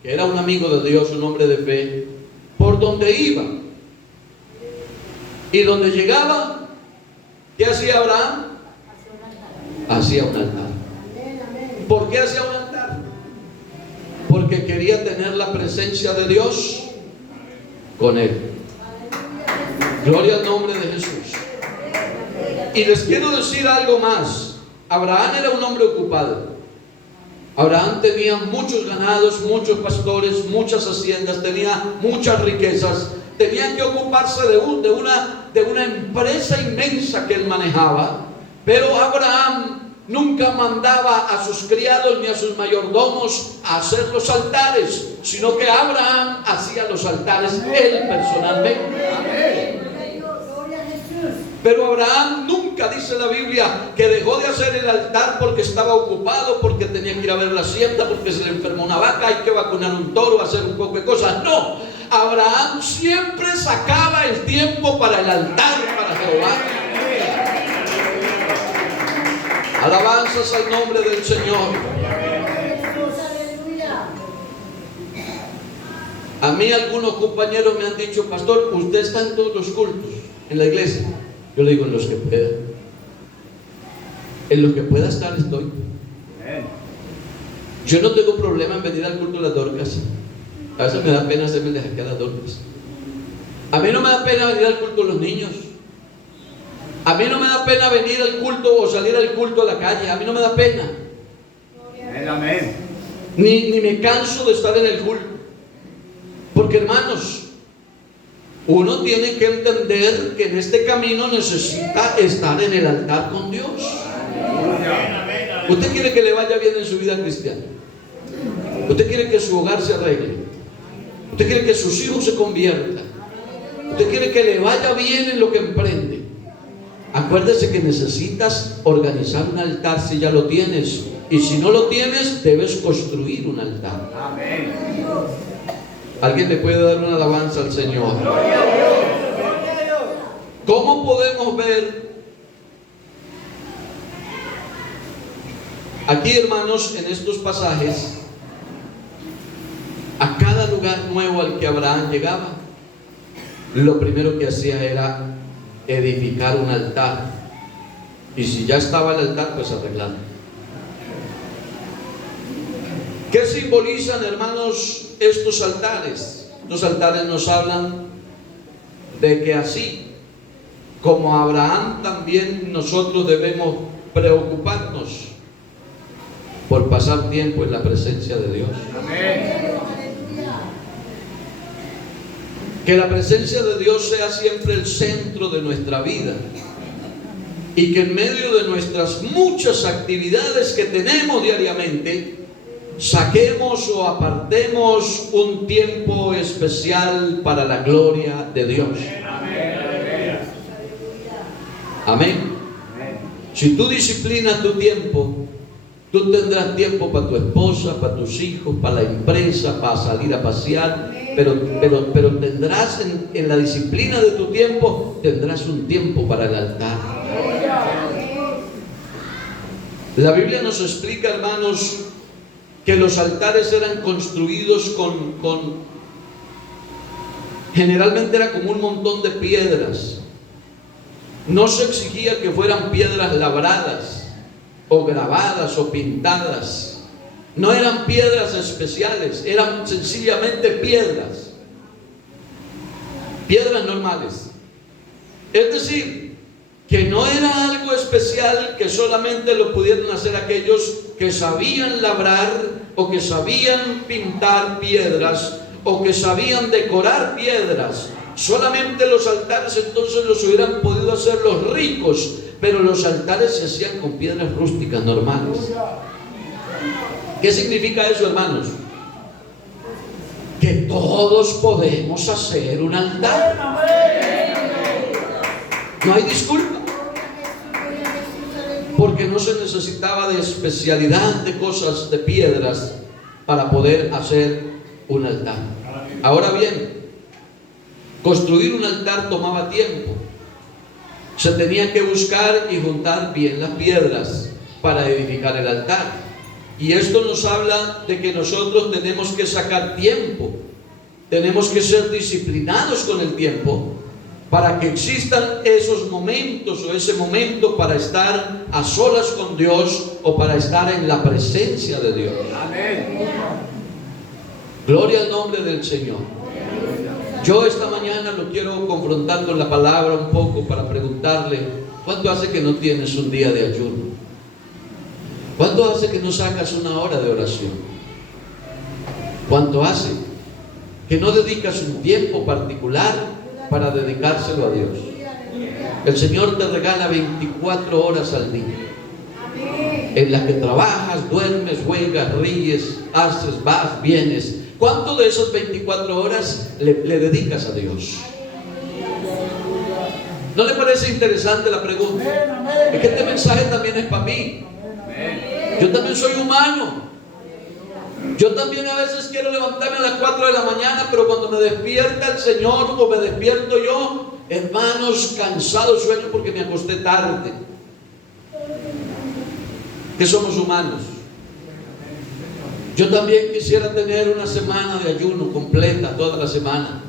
que era un amigo de Dios, un hombre de fe, por donde iba y donde llegaba, ¿qué hacía Abraham? Hacía un altar. ¿Por qué hacía un altar? Porque quería tener la presencia de Dios con él. Gloria al nombre de Jesús. Y les quiero decir algo más. Abraham era un hombre ocupado. Abraham tenía muchos ganados, muchos pastores, muchas haciendas, tenía muchas riquezas. Tenía que ocuparse de una empresa inmensa que él manejaba. Pero Abraham nunca mandaba a sus criados ni a sus mayordomos a hacer los altares, sino que Abraham hacía los altares él personalmente. Amén. Pero Abraham nunca, dice la Biblia, que dejó de hacer el altar porque estaba ocupado, porque tenía que ir a ver la hacienda, porque se le enfermó una vaca, hay que vacunar un toro, hacer un poco de cosas. No, Abraham siempre sacaba el tiempo para el altar, para Jehová. Alabanzas al nombre del Señor. A mí algunos compañeros me han dicho: pastor, usted está en todos los cultos en la iglesia. Yo le digo: en los que pueda. En los que pueda estar estoy. Yo no tengo problema en venir al culto de las Dorcas. A veces me da pena hacerme de aquí a las Dorcas. A mí no me da pena venir al culto de los niños. A mí no me da pena venir al culto o salir al culto a la calle. A mí no me da pena. Amén. Ni me canso de estar en el culto. Porque, hermanos, uno tiene que entender que en este camino necesita estar en el altar con Dios. ¿Usted quiere que le vaya bien en su vida cristiana? ¿Usted quiere que su hogar se arregle? Usted quiere que sus hijos se conviertan. Usted quiere que le vaya bien en lo que emprende. Acuérdese que necesitas organizar un altar si ya lo tienes. Y si no lo tienes, debes construir un altar. Amén. ¿Alguien le puede dar una alabanza al Señor? ¿Cómo podemos ver aquí, hermanos, en estos pasajes, a cada lugar nuevo al que Abraham llegaba, lo primero que hacía era edificar un altar? Y si ya estaba el altar, pues arreglarlo. ¿Qué simbolizan, hermanos, estos altares? Estos altares nos hablan de que así como Abraham, también nosotros debemos preocuparnos por pasar tiempo en la presencia de Dios. Amén. Que la presencia de Dios sea siempre el centro de nuestra vida, y que en medio de nuestras muchas actividades que tenemos diariamente, saquemos o apartemos un tiempo especial para la gloria de Dios. Amén. Si tú disciplinas tu tiempo, tú tendrás tiempo para tu esposa, para tus hijos, para la empresa, para salir a pasear, pero tendrás en la disciplina de tu tiempo, tendrás un tiempo para el altar. La Biblia nos explica, hermanos, que los altares eran construidos generalmente era como un montón de piedras. No se exigía que fueran piedras labradas o grabadas o pintadas. No eran piedras especiales, eran sencillamente piedras normales. Es decir, que no era algo especial que solamente lo pudieran hacer aquellos que sabían labrar o que sabían pintar piedras o que sabían decorar piedras. Solamente los altares entonces los hubieran podido hacer los ricos, pero los altares se hacían con piedras rústicas normales. ¿Qué significa eso, hermanos? Que todos podemos hacer un altar. No hay disculpa, porque no se necesitaba de especialidad de cosas, de piedras, para poder hacer un altar. Ahora bien, construir un altar tomaba tiempo. Se tenía que buscar y juntar bien las piedras para edificar el altar. Y esto nos habla de que nosotros tenemos que sacar tiempo, tenemos que ser disciplinados con el tiempo, para que existan esos momentos o ese momento para estar a solas con Dios o para estar en la presencia de Dios. Amén. Gloria al nombre del Señor. Yo esta mañana lo quiero confrontar con la palabra un poco para preguntarle: ¿cuánto hace que no tienes un día de ayuno? ¿Cuánto hace que no sacas una hora de oración? ¿Cuánto hace que no dedicas un tiempo particular para dedicárselo a Dios? El Señor te regala 24 horas al día, en las que trabajas, duermes, juegas, ríes, haces, vas, vienes. ¿Cuánto de esas 24 horas le dedicas a Dios? ¿No le parece interesante la pregunta? Es que este mensaje también es para mí. Yo también soy humano. Yo también a veces quiero levantarme a las 4 de la mañana, pero cuando me despierta el Señor o me despierto yo, hermanos, cansado, sueño porque me acosté tarde. Que somos humanos. Yo también quisiera tener una semana de ayuno completa, toda la semana.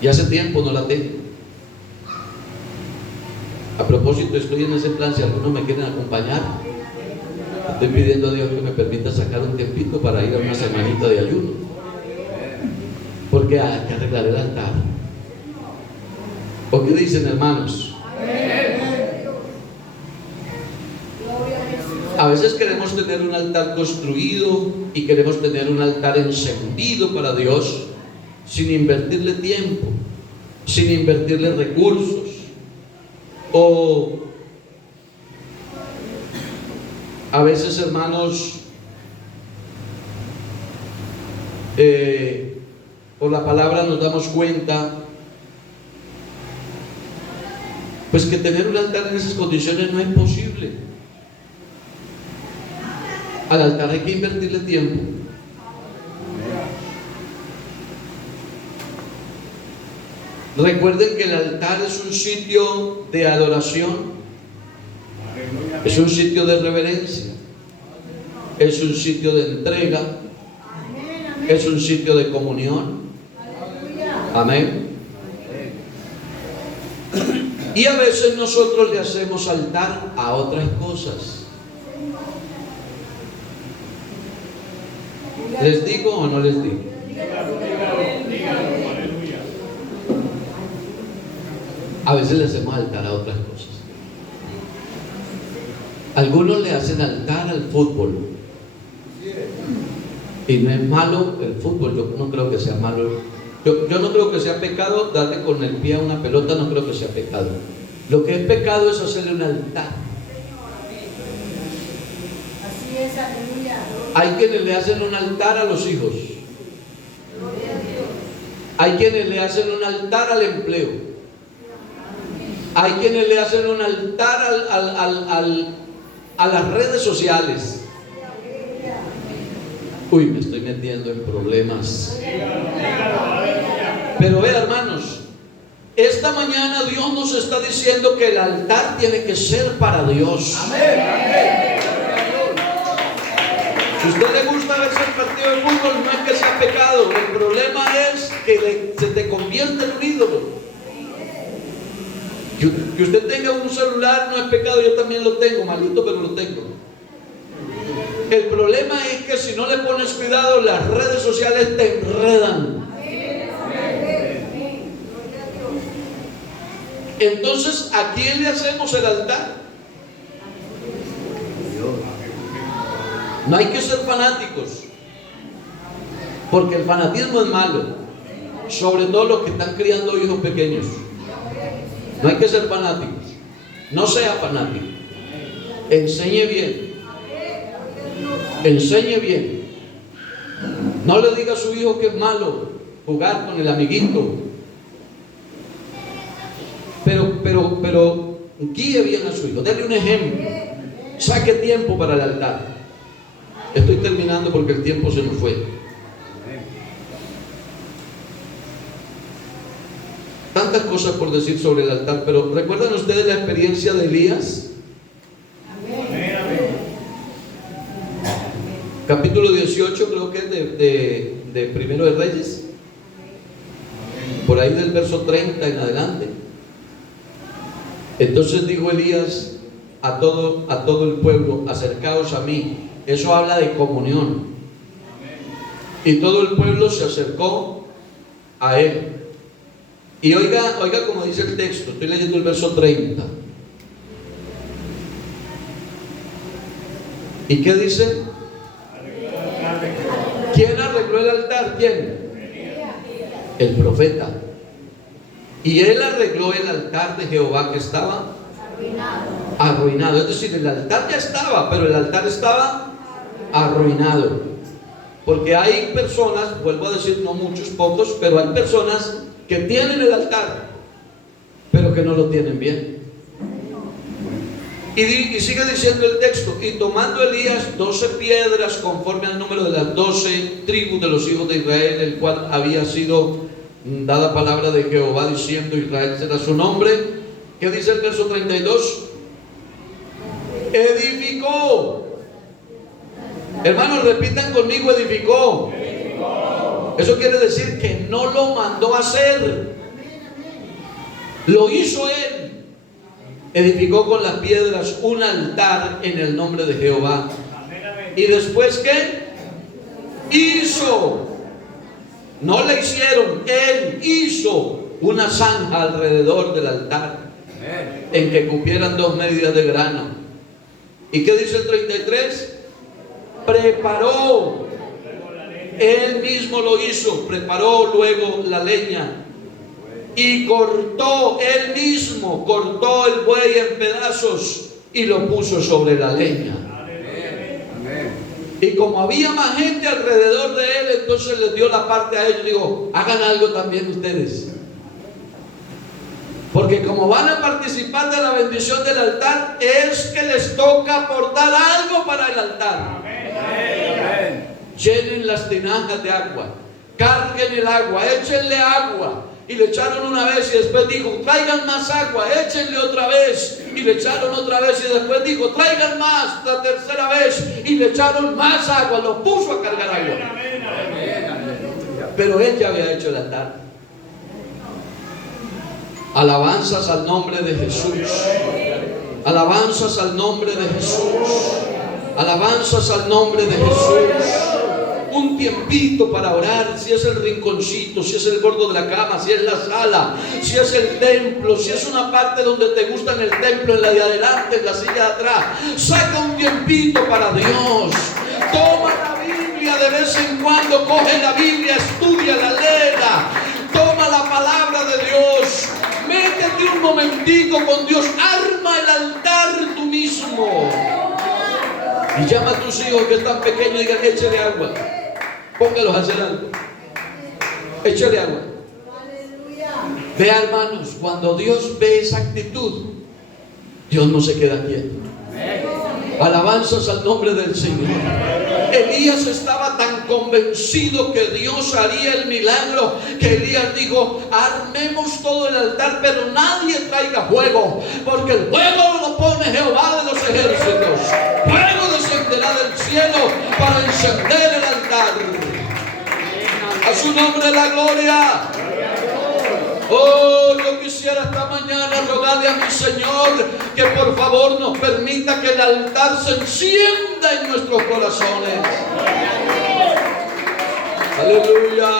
Y hace tiempo no la tengo. A propósito, estoy en ese plan. Si algunos me quieren acompañar, estoy pidiendo a Dios que me permita sacar un tiempito para ir a una semanita de ayuno, porque hay que arreglar el altar. ¿O qué dicen, hermanos? A veces queremos tener un altar construido y queremos tener un altar encendido para Dios sin invertirle tiempo, sin invertirle recursos. O a veces, hermanos, por la palabra nos damos cuenta pues que tener un altar en esas condiciones no es posible. Al altar hay que invertirle tiempo. Recuerden que el altar es un sitio de adoración, es un sitio de reverencia, es un sitio de entrega, es un sitio de comunión. Amén. Y a veces nosotros le hacemos altar a otras cosas. ¿Les digo o no les digo? A veces le hacemos altar a otras cosas. Algunos le hacen altar al fútbol. Y no es malo el fútbol, yo no creo que sea malo. Yo no creo que sea pecado darle con el pie a una pelota, no creo que sea pecado. Lo que es pecado es hacerle un altar. Así es, aleluya. Hay quienes le hacen un altar a los hijos. Hay quienes le hacen un altar al empleo. Hay quienes le hacen un altar a las redes sociales. Uy, me estoy metiendo en problemas. Pero vea, hermanos, esta mañana Dios nos está diciendo que el altar tiene que ser para Dios. Si a usted le gusta verse el partido de fútbol, no es que sea pecado. El problema es que se te convierte en un ídolo. Que usted tenga un celular no es pecado, yo también lo tengo, malito, pero lo tengo. El problema es que si no le pones cuidado, las redes sociales te enredan. Entonces, ¿a quién le hacemos el altar? No hay que ser fanáticos, porque el fanatismo es malo, sobre todo los que están criando hijos pequeños. No hay que ser fanáticos. No sea fanático. Enseñe bien. Enseñe bien. No le diga a su hijo que es malo jugar con el amiguito. Pero guíe bien a su hijo. Dele un ejemplo. Saque tiempo para el altar. Estoy terminando porque el tiempo se nos fue. Tantas cosas por decir sobre el altar, pero ¿recuerdan ustedes la experiencia de Elías? Capítulo 18, creo que es de Primero de Reyes, por ahí del verso 30 en adelante. Entonces dijo Elías a todo el pueblo: acercaos a mí. Eso habla de comunión. Y todo el pueblo se acercó a él. Y oiga como dice el texto, estoy leyendo el verso 30. ¿Y qué dice? ¿Quién arregló el altar? ¿Quién? El profeta. Y él arregló el altar de Jehová que estaba arruinado. Es decir, el altar ya estaba, pero el altar estaba arruinado. Porque hay personas, vuelvo a decir, no muchos, pocos, pero hay personas que tienen el altar, pero que no lo tienen bien. Y sigue diciendo el texto: y tomando Elías 12 piedras conforme al número de las 12 tribus de los hijos de Israel, el cual había sido dada palabra de Jehová diciendo: Israel será su nombre. ¿Qué dice el verso 32? Edificó. Hermanos, repitan conmigo: edificó. Eso quiere decir que no lo mandó a hacer, lo hizo él. Edificó con las piedras un altar en el nombre de Jehová. Y después, ¿qué? Hizo. No le hicieron, él hizo una zanja alrededor del altar en que cupieran 2 medidas de grano. ¿Y qué dice el 33? Preparó. Él mismo lo hizo, preparó luego la leña y cortó, él mismo cortó el buey en pedazos y lo puso sobre la leña. Y como había más gente alrededor de él, entonces les dio la parte a ellos. Digo, hagan algo también ustedes. Porque como van a participar de la bendición del altar, es que les toca aportar algo para el altar. Llenen las tinajas de agua, carguen el agua, échenle agua. Y le echaron una vez y después dijo, traigan más agua, échenle otra vez. Y le echaron otra vez y después dijo, traigan más, la tercera vez. Y le echaron más agua, lo puso a cargar agua. Pero él ya había hecho el altar. Alabanzas al nombre de Jesús. Alabanzas al nombre de Jesús. Alabanzas al nombre de Jesús. Un tiempito para orar, si es el rinconcito, si es el gordo de la cama, si es la sala, si es el templo, si es una parte donde te gusta en el templo, en la de adelante, en la silla de atrás. Saca un tiempito para Dios. Toma la Biblia de vez en cuando, coge la Biblia, estudiala, léela. Toma la palabra de Dios. Métete un momentico con Dios. Arma el altar tú mismo. Y llama a tus hijos que están pequeños y digan, échale agua. Póngalos a hacer algo. Échale agua. Vea, hermanos, cuando Dios ve esa actitud, Dios no se queda quieto. Alabanzas al nombre del Señor. Elías estaba tan convencido que Dios haría el milagro, que Elías dijo, armemos todo el altar, pero nadie traiga fuego, porque el fuego lo pone Jehová de los ejércitos. Fuego descenderá del cielo para encender el altar. A su nombre la gloria. Oh, yo quisiera esta mañana rogarle a mi Señor que por favor nos permita que el altar se encienda en nuestros corazones. Aleluya.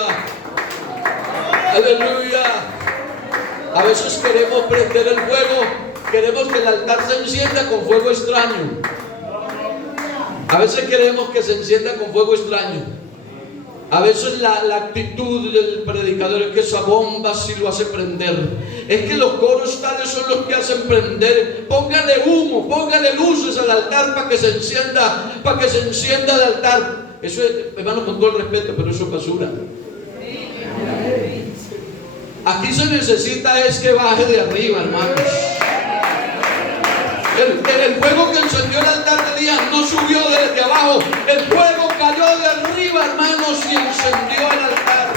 Aleluya. A veces queremos prender el fuego, queremos que el altar se encienda con fuego extraño. A veces queremos que se encienda con fuego extraño. A veces la actitud del predicador es que esa bomba sí lo hace prender. Es que los coros tales son los que hacen prender. Póngale humo, póngale luces al altar para que se encienda, el altar. Eso es, hermano, con todo el respeto, pero eso es basura. Aquí se necesita es que baje de arriba, hermanos. El fuego que encendió el altar de Elías no subió desde abajo. El fuego cayó de arriba, hermanos, y encendió el altar.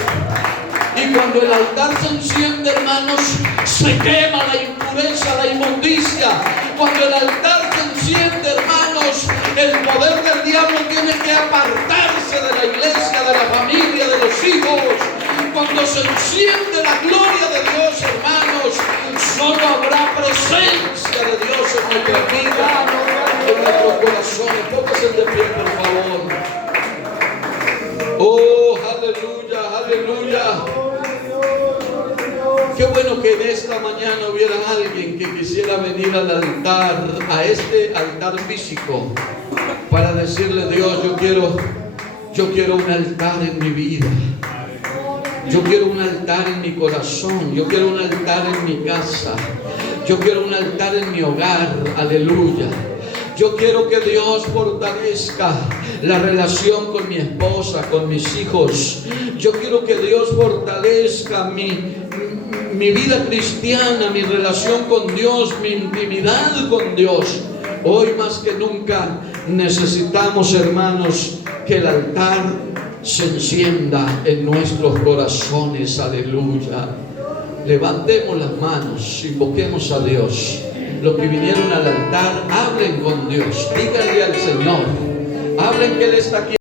Y cuando el altar se enciende, hermanos, se quema la impureza, la inmundicia. Cuando el altar se enciende, hermanos, el poder del diablo tiene que apartarse de la iglesia, de la familia, de los hijos. Cuando se enciende la gloria de Dios, hermanos, solo habrá presencia de Dios en nuestra vida, en nuestros corazones. Pónganse de pie, por favor. Oh, aleluya, aleluya. Qué bueno que en esta mañana hubiera alguien que quisiera venir al altar, a este altar físico, para decirle: Dios, yo quiero un altar en mi vida. Yo quiero un altar en mi corazón. Yo quiero un altar en mi casa. Yo quiero un altar en mi hogar. Aleluya. Yo quiero que Dios fortalezca la relación con mi esposa, con mis hijos. Yo quiero que Dios fortalezca mi vida cristiana, mi relación con Dios, mi intimidad con Dios. Hoy más que nunca necesitamos, hermanos, que el altar se encienda en nuestros corazones. Aleluya. Levantemos las manos, invoquemos a Dios. Los que vinieron al altar, hablen con Dios, díganle al Señor, hablen que Él está aquí.